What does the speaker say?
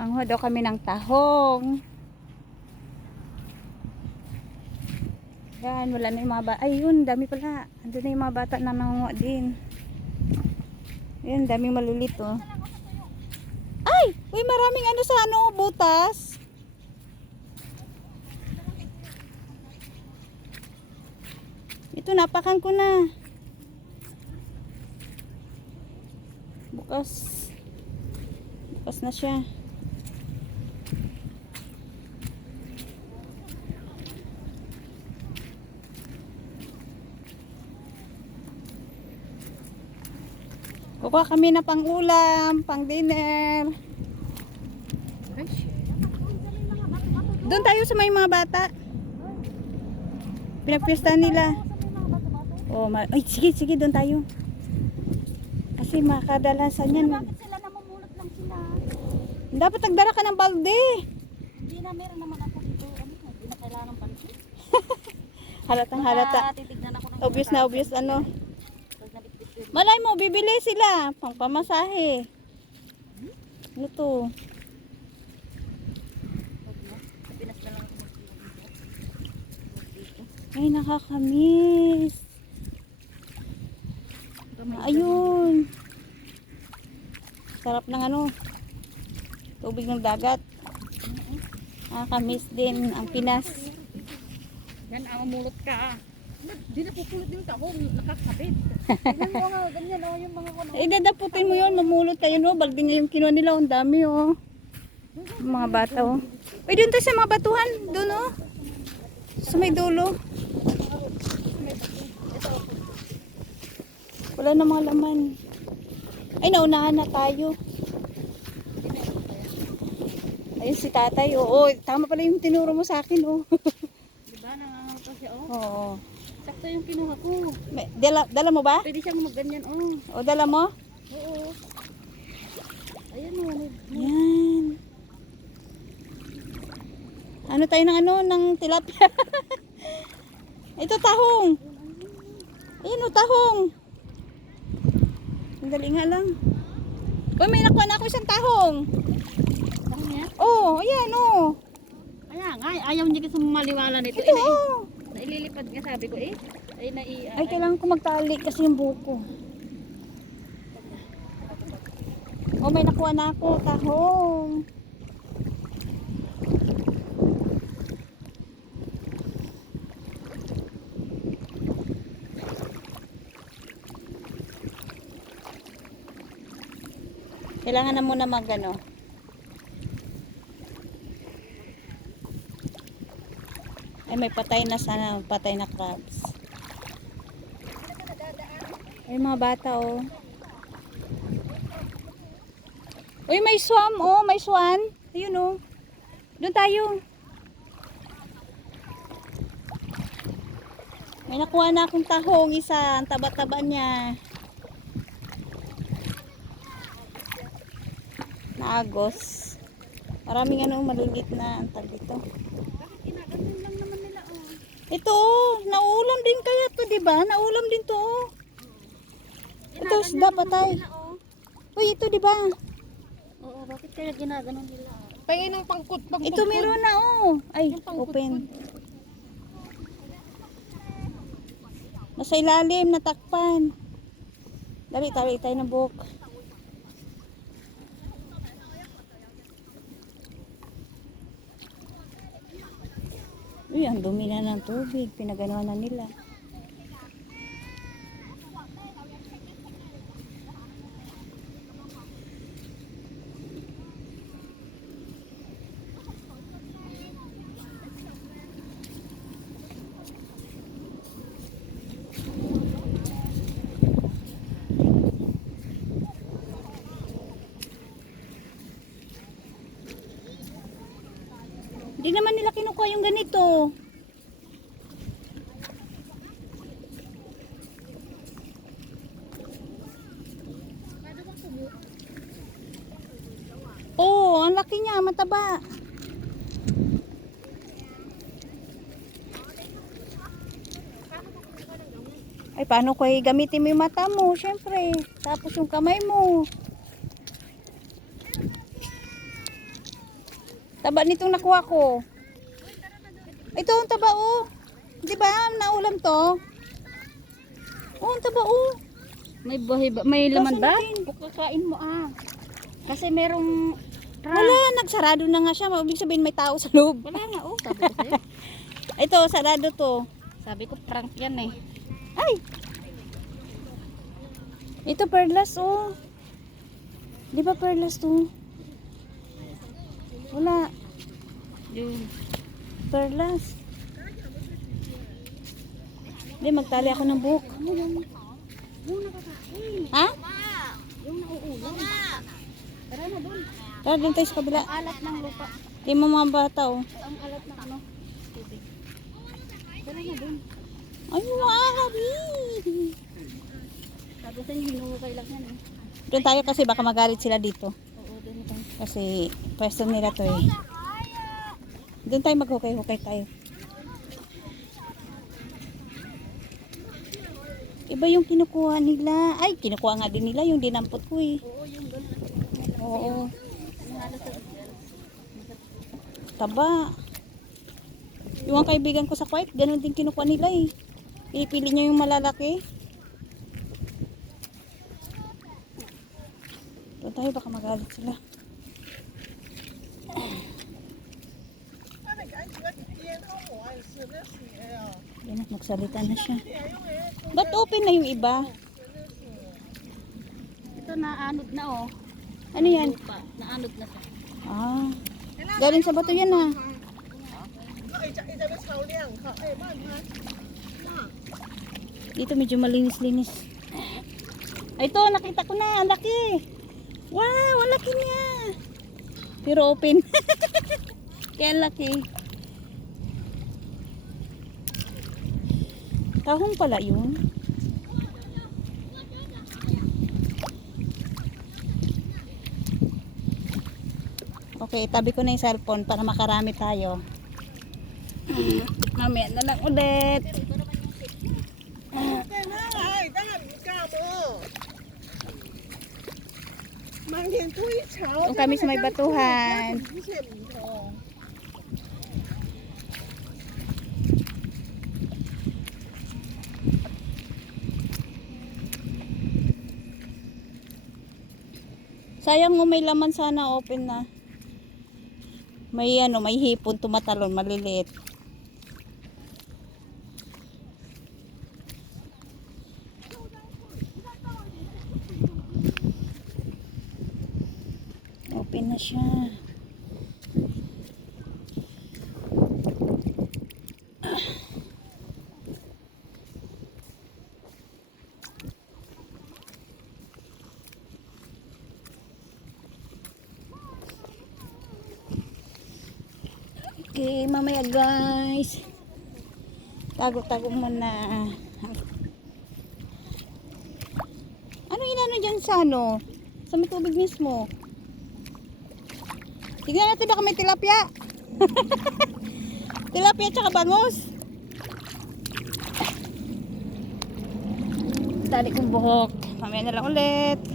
Manguha daw kami ng tahong. Yan, wala na yung mga bata. Ayun, dami pala. Andun na yung mga bata na nangunguha din. Ayun, daming malulit oh. Ay! Uy, maraming ano sa ano, butas. Ito, napakan ko na. Bukas. Bukas na siya. Kukuha kami na pang ulam, pang dinner. Doon tayo sa may mga bata. Pinagpista nila. Oh, ay, sige, sige, doon tayo. Kasi makadalasan yan. Bakit sila namumulot lang sila? Dapat nagdala ka ng balde. Hindi na, meron naman ako dito. Ano, hindi na kailangan ng pansin. Halatang halata. Titignan ako ng Obvious na obvious ano. pag nabitbit yun. Malay mo, bibili sila. Pang pamasahe. Ano to? Pinas na lang ako dito. Ay, nakakamiss. Ayun. Sarap ng ano. Tubig ng dagat. Nakakamiss din ang Pinas. Yan, mulot ka. Hindi na pupulot yung tahong, nakakabit. Tignan mo nga, ganyan yung mga kuno. Eh, dadaputin mo yun. Mamulot tayo, no? Balde nga yung kinuha nila. Ang dami, oh. Mga bata, oh. Uy, doon tayo sa mga batuhan. Doon, oh. Sa may dulo. Wala na mga laman. Ay, naunahan na tayo. Ayun si tatay, oo. Tama pala yung tinuro mo sa akin, oh. Diba, nangangato siya, oh. Oo. Sakto yung kinuha ko. Dala mo ba? Pwede siyang magganyan, oh. O, dala mo? Oo. Ayan, oh. Yan. Ano tayo ng ano? Ng tilapia. Ito, tahong. Ayun, oh, tahong. Sandali nga lang. Uy, may nakuha na ako isang tahong. Tahong yan? Oh, ayan, oh. Kaya nga, ayaw niya kasi maliwala nito. Ito, oh. Naililipad nga sabi ko eh. Ay, kailangan ko magtali kasi yung buko. Oh, may nakuha na ako, tahong. Kailangan na muna magano. Ay, may patay na sana, patay na crabs. Ay, mga bata, oh. Uy, may swam, oh, may swan. Ayun, oh. Doon tayo. May nakuha na akong tahong isa, ang taba-taba niya. Naagos. Maraming ano, malulit na ang tag dito. Ginaganon lang naman nila oh. Ito, oh, naulam din kaya to, di ba? Naulam din to, oh. Ito, isda patay. Oh. Uy, ito, di ba? Oo, bakit kaya ginaganon nila oh? Pahingin ng pangkut. Ito meron na, oh. Ay, open. Nasa ilalim, natakpan. Dali, tayo ng buhok. Uy, ang dumi na ng tubig. Pinaganoan na nila. Hindi naman nila kinukuha yung ganito. Oh, ang laki niya, mataba. Ay, paano ko gamitin mo yung mata mo? Syempre. Tapos yung kamay mo. Taba nitong nakuha ko. Ito ang taba oh. Di ba? Naulam to. Oh, ang taba oh. May buhay ba? May laman ba? natin? O kakain mo Kasi merong Wala, nagsarado na nga siya. Ibig sabihin may tao sa loob. Wala nga sabi ko sa'yo. Ito, sarado to. Sabi ko prank yan Ay! Ito perlas oh. Di ba perlas to? Wala. Yun. Perlas. Hindi, magtali ako ng buhok. Yung nakakain. Ha? Yung nauulam. Tara na doon. Tara din tayo sa kabila. Ang alat ng lupa. Di mo mga bata oh. Ang alat ng tubig. Tara na doon. Ay, maaari. Sabi sa inyo, hinuhukay lang yan Doon tayo kasi baka magalit sila dito. Oo, doon tayo. Kasi pwesto nila to eh. Doon tayo maghukay-hukay tayo. Iba yung kinukuha nila. Ay, kinukuha nga din nila yung dinampot ko eh. Oo, yung doon. Oo. Yung halos sa Taba. Yung ang kaibigan ko sa Kuwait, ganun din kinukuha nila eh. Pinipili niya yung malalaki. Doon tayo baka magalit sila. Yan, magsalita na siya. Ba't open na yung iba? Ito naanod na Ano yan? lupa. Naanod na siya. Ah. Galing sa bato yan ah. Dito medyo malinis-linis. Ay, ito, nakita ko na. Ang laki. Wow, ang laki niya. Pero open. Kaya ang laki. Tahong pala yun. Okay, tabi ko na yung cellphone para makarami tayo. Mamaya na lang ulit. Kung kami sa may batuhan. Sayang mo may laman sana open na. May may hipon tumatalon maliliit. Open na siya. Okay, mamaya guys. Tago-tago muna. Ano inano dyan sa Sa may tubig mismo. Tignan natin baka may tilapia. Tilapia tsaka bangus. Tali kong buhok. Mamaya na lang ulit.